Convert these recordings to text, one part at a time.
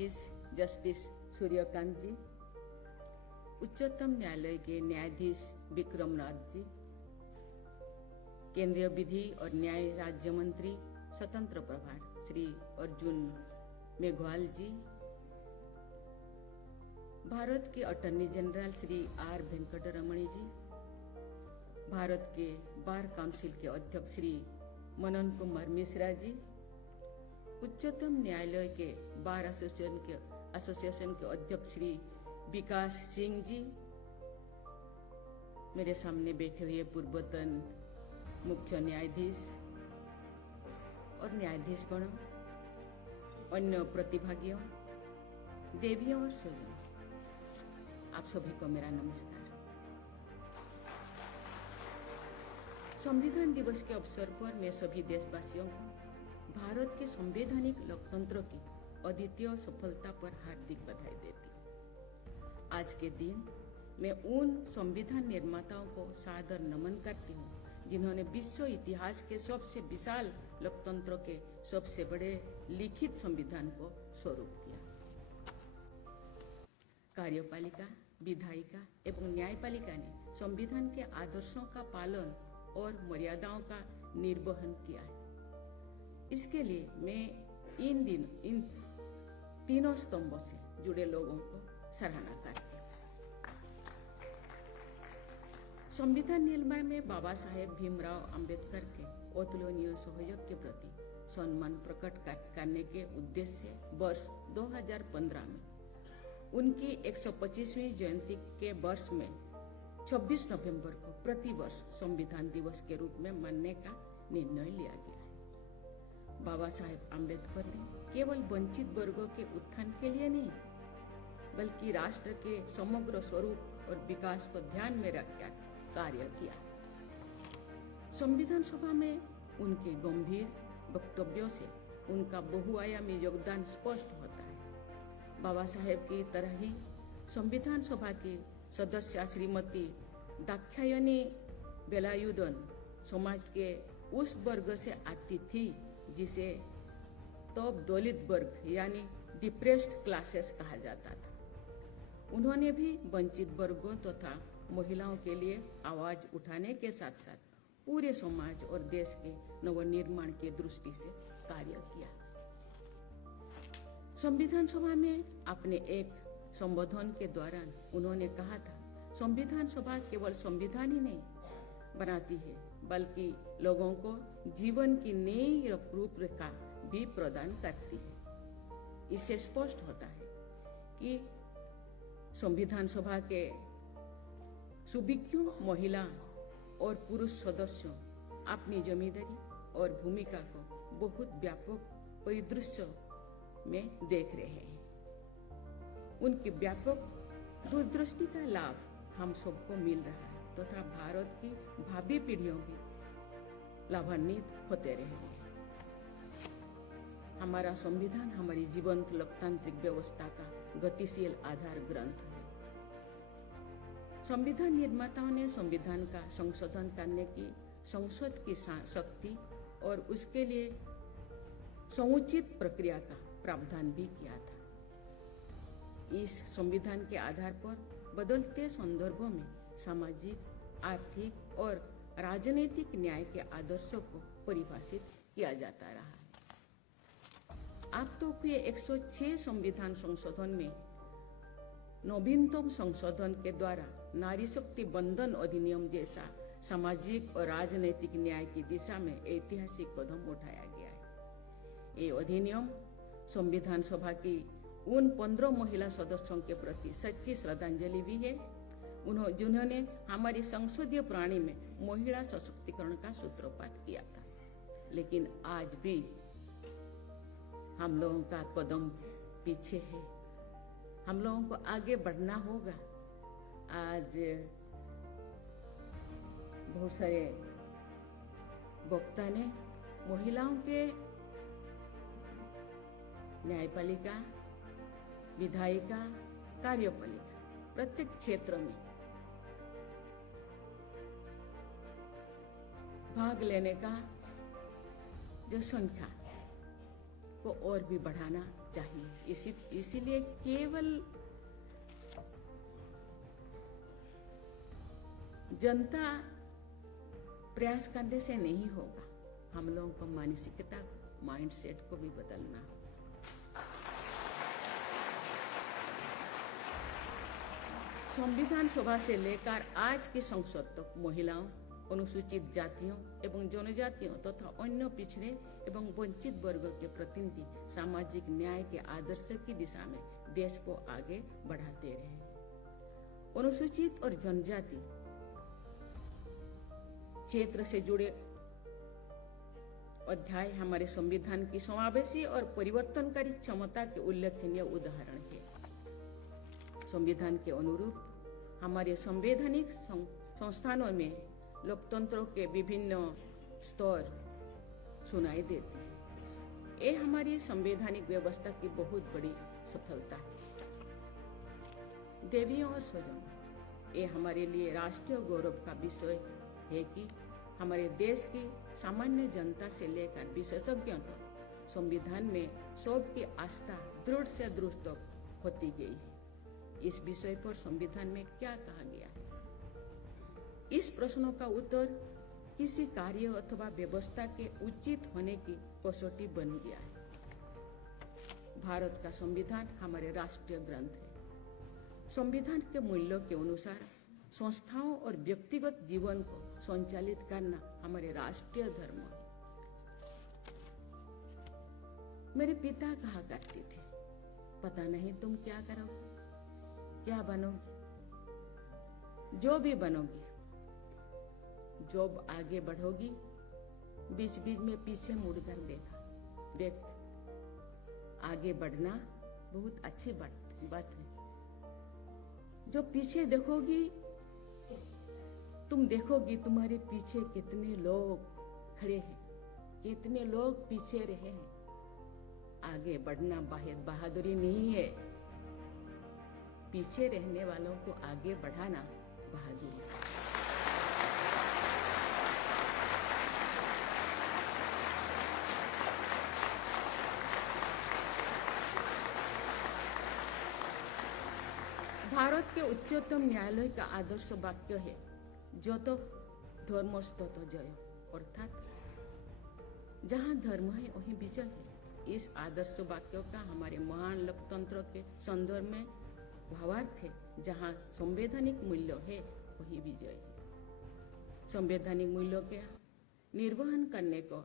न्यायाधीश जस्टिस सूर्यकांत जी, उच्चतम न्यायालय के न्यायाधीश विक्रमनाथ जी, केंद्रीय विधि और न्याय राज्य मंत्री स्वतंत्र प्रभार श्री अर्जुन मेघवाल जी, भारत के attorney general Shri R Venkataramani ji, Bharat के बार काउंसिल के अध्यक्ष श्री मनन कुमार मिश्रा जी, उच्चतम न्यायालय के बार एसोसिएशन के अध्यक्ष श्री विकास सिंह जी, मेरे सामने बैठे हुए पूर्वतन मुख्य न्यायाधीश और न्यायाधीश गण, अन्य प्रतिभागियों, देवियों और स्वजनों, आप सभी को मेरा नमस्कार। संविधान दिवस के अवसर पर मैं सभी देशवासियों को भारत के संवैधानिक लोकतंत्र की अद्वितीय सफलता पर हार्दिक बधाई देती हूँ। आज के दिन मैं उन संविधान निर्माताओं को सादर नमन करती हूँ जिन्होंने विश्व इतिहास के सबसे विशाल लोकतंत्र के सबसे बड़े लिखित संविधान को स्वरूप दिया। कार्यपालिका, विधायिका एवं न्यायपालिका ने संविधान के आदर्शों का पालन और मर्यादाओं का निर्वहन किया है। इसके लिए मैं इन तीनों स्तंभों से जुड़े लोगों को सराहना करती हूँ। संविधान निर्माण में बाबा साहेब भीमराव अंबेडकर के अतुलनीय सहयोग के प्रति सम्मान प्रकट करने के उद्देश्य से वर्ष 2015 में उनकी 125वीं जयंती के वर्ष में 26 नवंबर को प्रतिवर्ष संविधान दिवस के रूप में मनाने का निर्णय लिया गया है। बाबा साहेब आम्बेडकर ने केवल वंचित वर्गों के उत्थान के लिए नहीं, बल्कि राष्ट्र के समग्र स्वरूप और विकास को ध्यान में रखकर कार्य किया। संविधान सभा में उनके गंभीर वक्तव्यों से उनका बहुआयामी योगदान स्पष्ट होता है। बाबा साहेब की तरह ही संविधान सभा की सदस्य श्रीमती दाक्षायणी वेलायुधन समाज के उस वर्ग से आती थी जिसे तब दलित वर्ग यानी डिप्रेस्ड क्लासेस कहा जाता था। उन्होंने भी वंचित वर्गों तथा महिलाओं के लिए आवाज उठाने के साथ साथ पूरे समाज और देश के नवनिर्माण की दृष्टि से कार्य किया। संविधान सभा में अपने एक संबोधन के दौरान उन्होंने कहा था, संविधान सभा केवल संविधान ही नहीं बनाती है, बल्कि लोगों को जीवन की नई रूपरेखा भी प्रदान करती है। इससे स्पष्ट होता है कि संविधान सभा के सुभिक्षु महिला और पुरुष सदस्यों अपनी जिम्मेदारी और भूमिका को बहुत व्यापक परिदृश्य में देख रहे हैं। उनकी व्यापक दूरदृष्टि का लाभ हम सबको मिल रहा है तथा भारत की भावी पीढ़ियों भी लाभान्वित होते रहेंगे। हमारा संविधान हमारी जीवंत लोकतांत्रिक व्यवस्था का गतिशील आधार ग्रंथ है। संविधान निर्माताओं ने संविधान का संशोधन करने की संसद की शक्ति और उसके लिए समुचित प्रक्रिया का प्रावधान भी किया था। इस संविधान के आधार पर बदलते संदर्भों में सामाजिक, आर्थिक और राजनीतिक न्याय के आदर्शों को परिभाषित किया जाता रहा है। अब तो के 106 संविधान संशोधन में नवीनतम संशोधन के द्वारा नारी शक्ति बंधन अधिनियम जैसा सामाजिक और राजनीतिक न्याय की दिशा में ऐतिहासिक कदम उठाया गया है। ये अधिनियम संविधान सभा की उन 15 महिला सदस्यों के प्रति सच्ची श्रद्धांजलि भी है जिन्होंने हमारी संसदीय प्रणाली में महिला सशक्तिकरण का सूत्रपात किया था। लेकिन आज भी हम लोगों का कदम पीछे है। हम लोगों को आगे बढ़ना होगा। आज बहुत सारे वक्ता ने महिलाओं के न्यायपालिका, विधायिका, कार्यपालिका प्रत्येक क्षेत्र में भाग लेने का जो संख्या को और भी बढ़ाना चाहिए। इसीलिए केवल जनता प्रयास करने से नहीं होगा, हम लोगों को मानसिकता, माइंडसेट को भी बदलना है। संविधान सभा से लेकर आज की संसद तक महिलाओं, अनुसूचित जातियों एवं जनजातियों तथा अन्य पिछड़े एवं वंचित वर्गों के प्रतिनिधि सामाजिक न्याय के आदर्श की दिशा में देश को आगे बढ़ाते रहे। अनुसूचित और जनजाति क्षेत्र से जुड़े अध्याय हमारे संविधान की समावेशी और परिवर्तनकारी क्षमता के उल्लेखनीय उदाहरण है। संविधान के अनुरूप हमारे संवैधानिक संस्थानों में लोकतंत्रों के विभिन्न स्तर सुनाई देते हैं। ये हमारी संवैधानिक व्यवस्था की बहुत बड़ी सफलता है। देवियों और स्वजनों, ये हमारे लिए राष्ट्रीय गौरव का विषय है कि हमारे देश की सामान्य जनता से लेकर विशेषज्ञों तक संविधान में सबकी आस्था दृढ़ से दृढ़ तक होती गई है। इस विषय पर संविधान में क्या कहा गया है? इस प्रश्नों का उत्तर किसी कार्य अथवा व्यवस्था के उचित होने की कसौटी बन गया है। भारत का संविधान हमारे राष्ट्रीय ग्रंथ है। संविधान के मूल्यों के अनुसार संस्थाओं और व्यक्तिगत जीवन को संचालित करना हमारे राष्ट्रीय धर्म है। मेरे पिता कहा करते थे, पता नहीं तुम क्या करोगे, क्या बनोगी, जो भी बनोगी, जब आगे बढ़ोगी बीच बीच में पीछे मुड़कर देखा, देख आगे बढ़ना बहुत अच्छी बात है। जो पीछे देखोगी, तुम देखोगी तुम्हारे पीछे कितने लोग खड़े हैं, कितने लोग पीछे रहे हैं। आगे बढ़ना बहादुरी नहीं है, पीछे रहने वालों को आगे बढ़ाना बहादुरी है। भारत के उच्चतम न्यायालय का आदर्श वाक्य है, जो तो धर्मस्ततो जय, अर्थात जहाँ धर्म है वहीं विजय है। इस आदर्श वाक्य का हमारे महान लोकतंत्र के संदर्भ में भावार्थ है, जहाँ संवैधानिक मूल्य है वही विजय है। संवैधानिक मूल्यों के निर्वहन करने को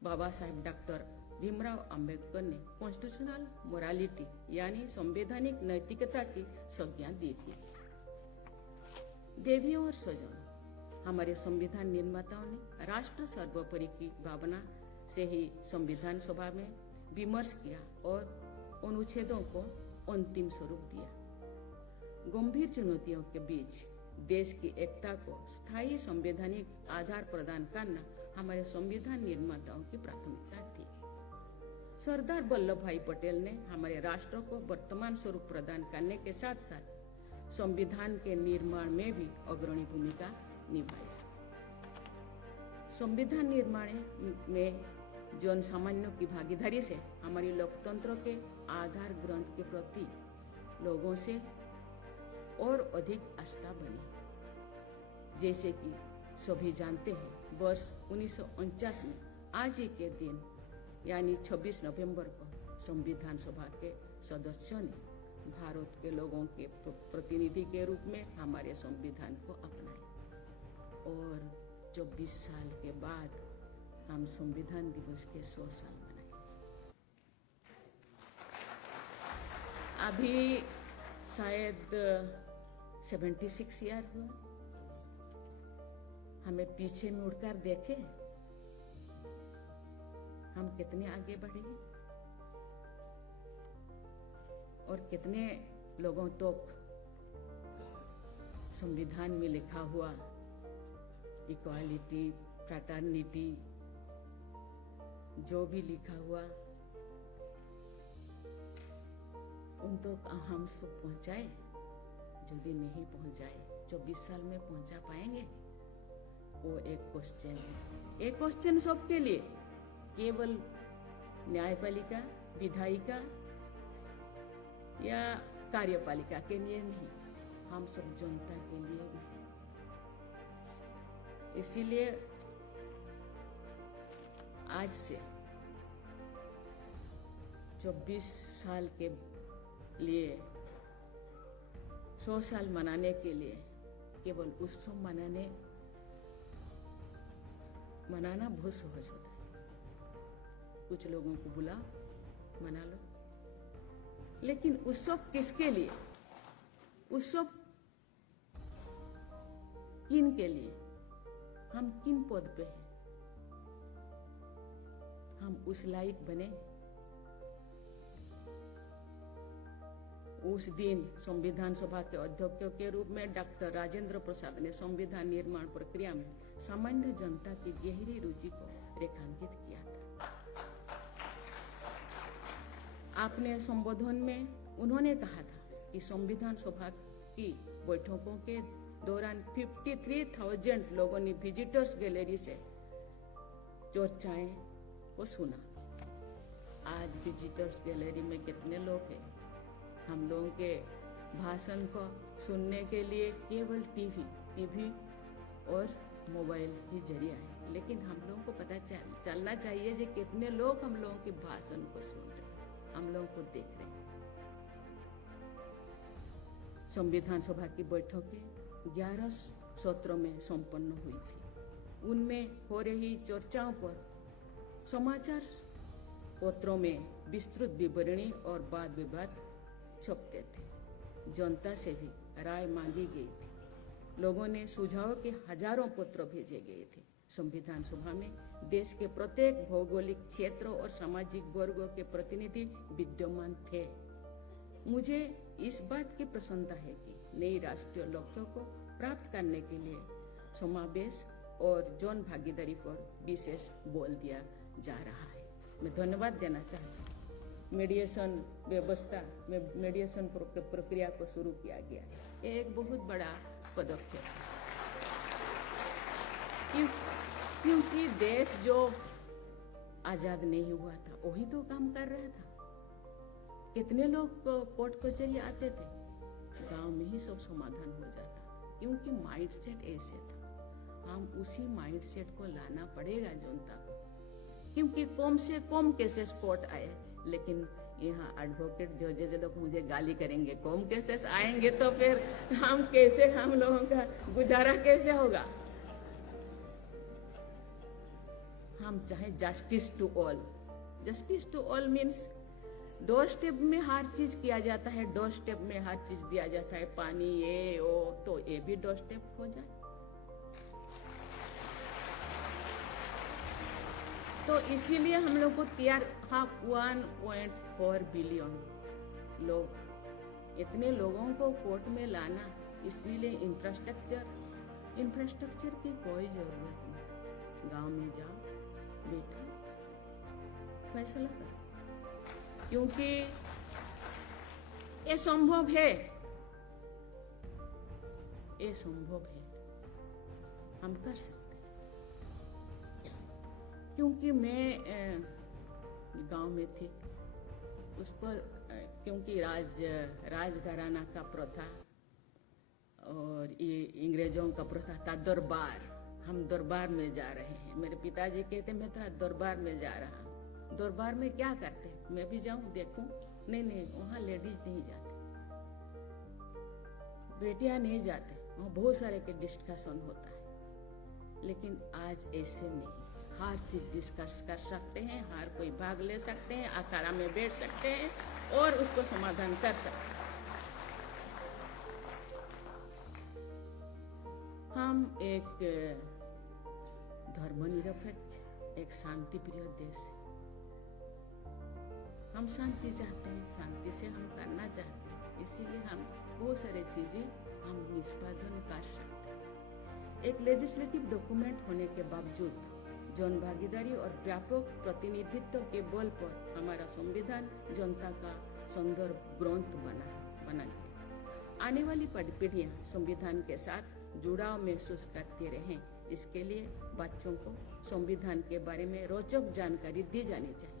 बाबा साहेब डॉक्टर भीमराव अंबेडकर ने कॉन्स्टिट्यूशनल मोरालिटी यानी संवैधानिक नैतिकता की संज्ञा दी थी। देवियों और स्वजनों, हमारे संविधान निर्माताओं ने राष्ट्र सर्वोपरि की भावना से ही संविधान सभा में विमर्श किया और अनुच्छेदों को अंतिम स्वरूप दिया। गंभीर चुनौतियों के बीच देश की एकता को स्थायी संवैधानिक आधार प्रदान करना हमारे संविधान निर्माताओं की प्राथमिकता थी। सरदार वल्लभ भाई पटेल ने हमारे राष्ट्र को वर्तमान स्वरूप प्रदान करने के साथ साथ संविधान के निर्माण में भी अग्रणी भूमिका निभाई। संविधान निर्माण में जन सामान्यों की भागीदारी से हमारी लोकतंत्र के आधार ग्रंथ के प्रति लोगों से और अधिक आस्था बनी। जैसे कि सभी जानते हैं, वर्ष 1949 में आज ही के दिन यानी 26 नवंबर को संविधान सभा के सदस्यों ने भारत के लोगों के प्रतिनिधि के रूप में हमारे संविधान को अपनाया और 24 साल के बाद हम संविधान दिवस के 100 साल मनाए। अभी शायद 76 ईयर हुआ। हमें पीछे मुड़कर देखें, हम कितने आगे बढ़े और कितने लोगों तक संविधान में लिखा हुआ इक्वालिटी, फ्रैटर्निटी, जो भी लिखा हुआ उन तक हम सब पहुंचाए। यदि नहीं पहुंचाए, 24 साल में पहुंचा पाएंगे? वो एक क्वेश्चन है। एक क्वेश्चन सबके लिए, केवल न्यायपालिका, विधायिका या कार्यपालिका के लिए नहीं, हम सब जनता के लिए भी। इसीलिए आज से 24 साल के लिए 100 साल मनाने के लिए केवल उत्सव मनाना बहुत सहज होता है। कुछ लोगों को बुला मना लो, लेकिन उत्सव किसके लिए, उत्सव किन के लिए, हम किन पद पे हैं, हम उस लायक बने। उस दिन संविधान सभा के अध्यक्ष के रूप में डॉक्टर राजेंद्र प्रसाद ने संविधान निर्माण प्रक्रिया में सामान्य जनता की गहरी रुचि को रेखांकित किया था। आपने संबोधन में उन्होंने कहा था कि संविधान सभा की बैठकों के दौरान 53,000 लोगों ने विजिटर्स गैलरी से चर्चाएं को सुना। आज विजिटर्स गैलरी में कितने लोग हैं? हम लोगों के भाषण को सुनने के लिए केवल टीवी और मोबाइल ही जरिया है, लेकिन हम लोगों को पता चलना चाहिए कि कितने लोग हम लोगों के भाषण को सुन रहे हैं, हम लोगों को देख रहे हैं। संविधान सभा की बैठकें 11 सत्रों में संपन्न हुई थी। उनमें हो रही चर्चाओं पर समाचार पत्रों में विस्तृत विवरणी और वाद विवाद छपते थे। जनता से भी राय मांगी गई थी। लोगों ने सुझाव के हजारों पत्र भेजे गए थे। संविधान सभा में देश के प्रत्येक भौगोलिक क्षेत्रों और सामाजिक वर्गों के प्रतिनिधि विद्यमान थे। मुझे इस बात की प्रसन्नता है कि नई राष्ट्रीय लक्ष्यों को प्राप्त करने के लिए समावेश और जन भागीदारी पर विशेष बल दिया जा रहा है। मैं धन्यवाद देना चाहता हूँ। मीडिएशन व्यवस्था में मीडिएशन प्रक्रिया को शुरू किया गया। ये एक बहुत बड़ा पदक्षेप है, क्योंकि देश जो आजाद नहीं हुआ था वही तो काम कर रहा था। कितने लोग कोर्ट कचहरी आते थे, गांव में ही सब समाधान हो जाता, क्योंकि माइंडसेट ऐसे था। हम उसी माइंडसेट को लाना पड़ेगा जनता को, क्योंकि कम से कम केसेस कोर्ट आए, लेकिन यहाँ एडवोकेट जजेज लोग मुझे गाली करेंगे, कम केसेस आएंगे तो फिर हम लोगों का गुजारा कैसे होगा। हम चाहे justice to all. Justice to all means door step में हर चीज किया जाता है, डोर स्टेप में हर चीज दिया जाता है, पानी ये वो, तो ये भी डोर स्टेप हो जाए। तो इसीलिए हम लोग को तैयार 1.4 बिलियन लोग, इतने लोगों को कोर्ट में लाना, इसलिए इंफ्रास्ट्रक्चर की कोई जरूरत नहीं। गांव में जाओ, बैठो, फैसला करो, क्योंकि ये संभव है, हम कर सकते। क्योंकि मैं गांव में थी, उस पर क्योंकि राजघराना का प्रथा और ये अंग्रेजों का प्रथा था, दरबार, हम दरबार में जा रहे हैं। मेरे पिताजी कहते मैं तो दरबार में जा रहा हूँ। दरबार में क्या करते, मैं भी जाऊं देखूं? नहीं, वहाँ लेडीज नहीं जाते, बेटियां नहीं जाते, वहाँ बहुत सारे के डिस्कशन होता है। लेकिन आज ऐसे नहीं, हर चीज डिस्कस कर सकते हैं, हर कोई भाग ले सकते हैं, अखाड़ा में बैठ सकते हैं और उसको समाधान कर सकते हैं। हम एक धर्मनिरपेक्ष, एक शांति प्रिय देश है। हम शांति चाहते हैं, शांति से हम करना चाहते हैं, इसीलिए हम बहुत सारी चीजें हम निष्पादन कर सकते हैं। एक लेजिस्लेटिव डॉक्यूमेंट होने के बावजूद जन भागीदारी और व्यापक प्रतिनिधित्व के बल पर हमारा संविधान जनता का संदर्भ ग्रंथ बना गया। आने वाली पीढ़ियां संविधान के साथ जुड़ाव महसूस करते रहें, इसके लिए बच्चों को संविधान के बारे में रोचक जानकारी दी जानी चाहिए।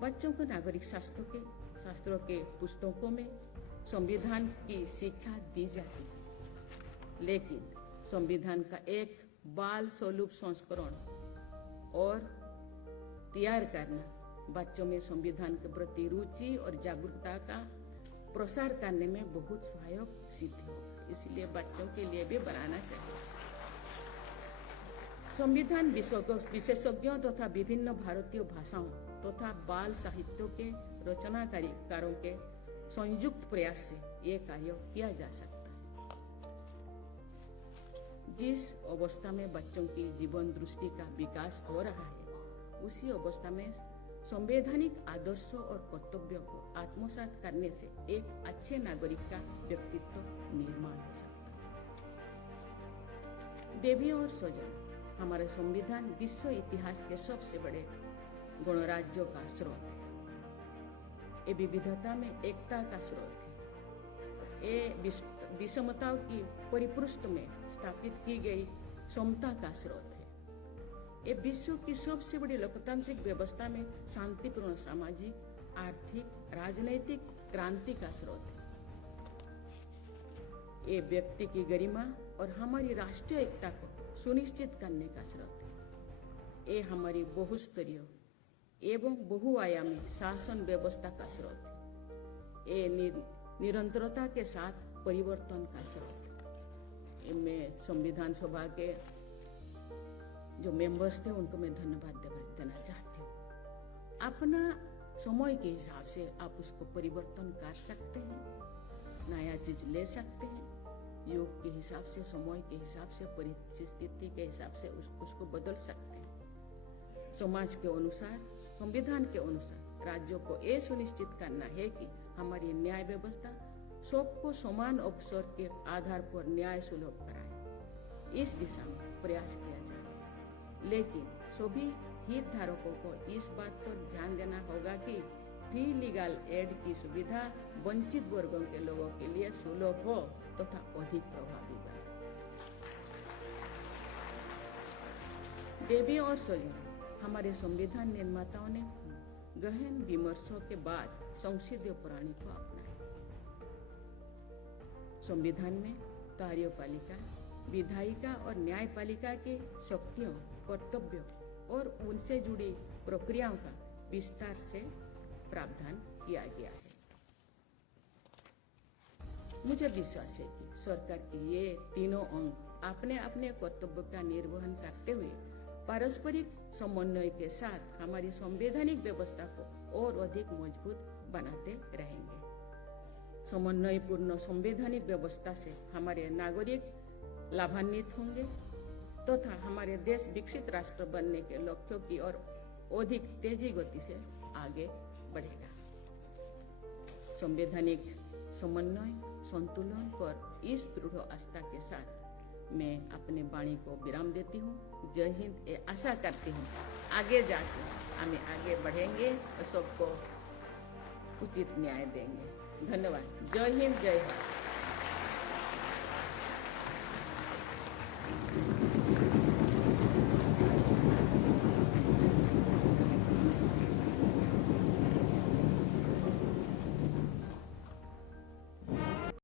बच्चों को नागरिक शास्त्रों के शास्त्रों के पुस्तकों में संविधान की शिक्षा दी जाती है, लेकिन संविधान का एक बाल स्वरूप संस्करण और तैयार करना बच्चों में संविधान के प्रति रुचि और जागरूकता का प्रसार करने में बहुत सहायक सिद्ध होगा। इसलिए बच्चों के लिए भी बनाना चाहिए। संविधान विशेषज्ञों तथा विभिन्न भारतीय भाषाओं तथा बाल साहित्यों के रचनाकारों के संयुक्त प्रयास से ये कार्य किया जा सकता है। जिस अवस्था में बच्चों की जीवन दृष्टि का विकास हो रहा है, उसी अवस्था में संवैधानिक आदर्शों और कर्तव्यों को आत्मसात करने से एक अच्छे नागरिक का व्यक्तित्व निर्माण हो सकता है। देवियों और स्वजन, हमारे संविधान विश्व इतिहास के सबसे बड़े गणराज्यों का स्रोत है। ये विविधता में एकता का स्रोत है। ये विषमताओं की परिपृष्ठ में स्थापित की गई समता का स्रोत है। ये विश्व की सबसे बड़ी लोकतांत्रिक व्यवस्था में शांतिपूर्ण सामाजिक, आर्थिक, राजनैतिक क्रांति का स्रोत है। ये व्यक्ति की गरिमा और हमारी राष्ट्रीय एकता को सुनिश्चित करने का स्रोत है। ये हमारी बहुस्तरीय एवं बहुआयामी शासन व्यवस्था का स्रोत है। ये निरंतरता के साथ परिवर्तन का स्रोत है। मैं संविधान सभा के जो मेंबर्स थे उनको मैं धन्यवाद देना चाहती हूँ। अपना समय के हिसाब से आप उसको परिवर्तन कर सकते हैं, नया चीज ले सकते हैं, युग के हिसाब से, समय के हिसाब से, परिस्थिति के हिसाब से उसको बदल सकते हैं। समाज के अनुसार, संविधान के अनुसार राज्यों को ये सुनिश्चित करना है कि हमारी न्याय व्यवस्था सबको समान अवसर के आधार पर न्याय सुलभ कराए। इस दिशा में प्रयास किया जाए, लेकिन सभी हितधारकों को इस बात पर ध्यान देना होगा कि फ्री लीगल एड की सुविधा वंचित वर्गों के लोगों के लिए सुलभ हो तथा अधिक प्रभावी बने। देवियों और स्वजन, हमारे संविधान निर्माताओं ने गहन विमर्शों के बाद संसदीय प्रणाली को अपनाया। संविधान में कार्यपालिका, विधायिका और न्यायपालिका की शक्तियों, कर्तव्यों और उनसे जुड़ी प्रक्रियाओं का विस्तार से प्रावधान किया गया है। मुझे विश्वास है कि सरकार के ये तीनों अंग अपने अपने कर्तव्य का निर्वहन करते हुए पारस्परिक समन्वय के साथ हमारी संवैधानिक व्यवस्था को और अधिक मजबूत बनाते रहेंगे। समन्वयपूर्ण संवैधानिक व्यवस्था से हमारे नागरिक लाभान्वित होंगे तथा हमारे देश विकसित राष्ट्र बनने के लक्ष्यों की ओर अधिक तेजी गति से आगे बढ़ेगा। संवैधानिक समन्वय, संतुलन पर इस दृढ़ आस्था के साथ मैं अपने वाणी को विराम देती हूँ। जय हिंद। ये आशा करती हूँ आगे जाके हमें आगे बढ़ेंगे और सबको उचित न्याय देंगे। धन्यवाद। जय हिंद, जय भारत।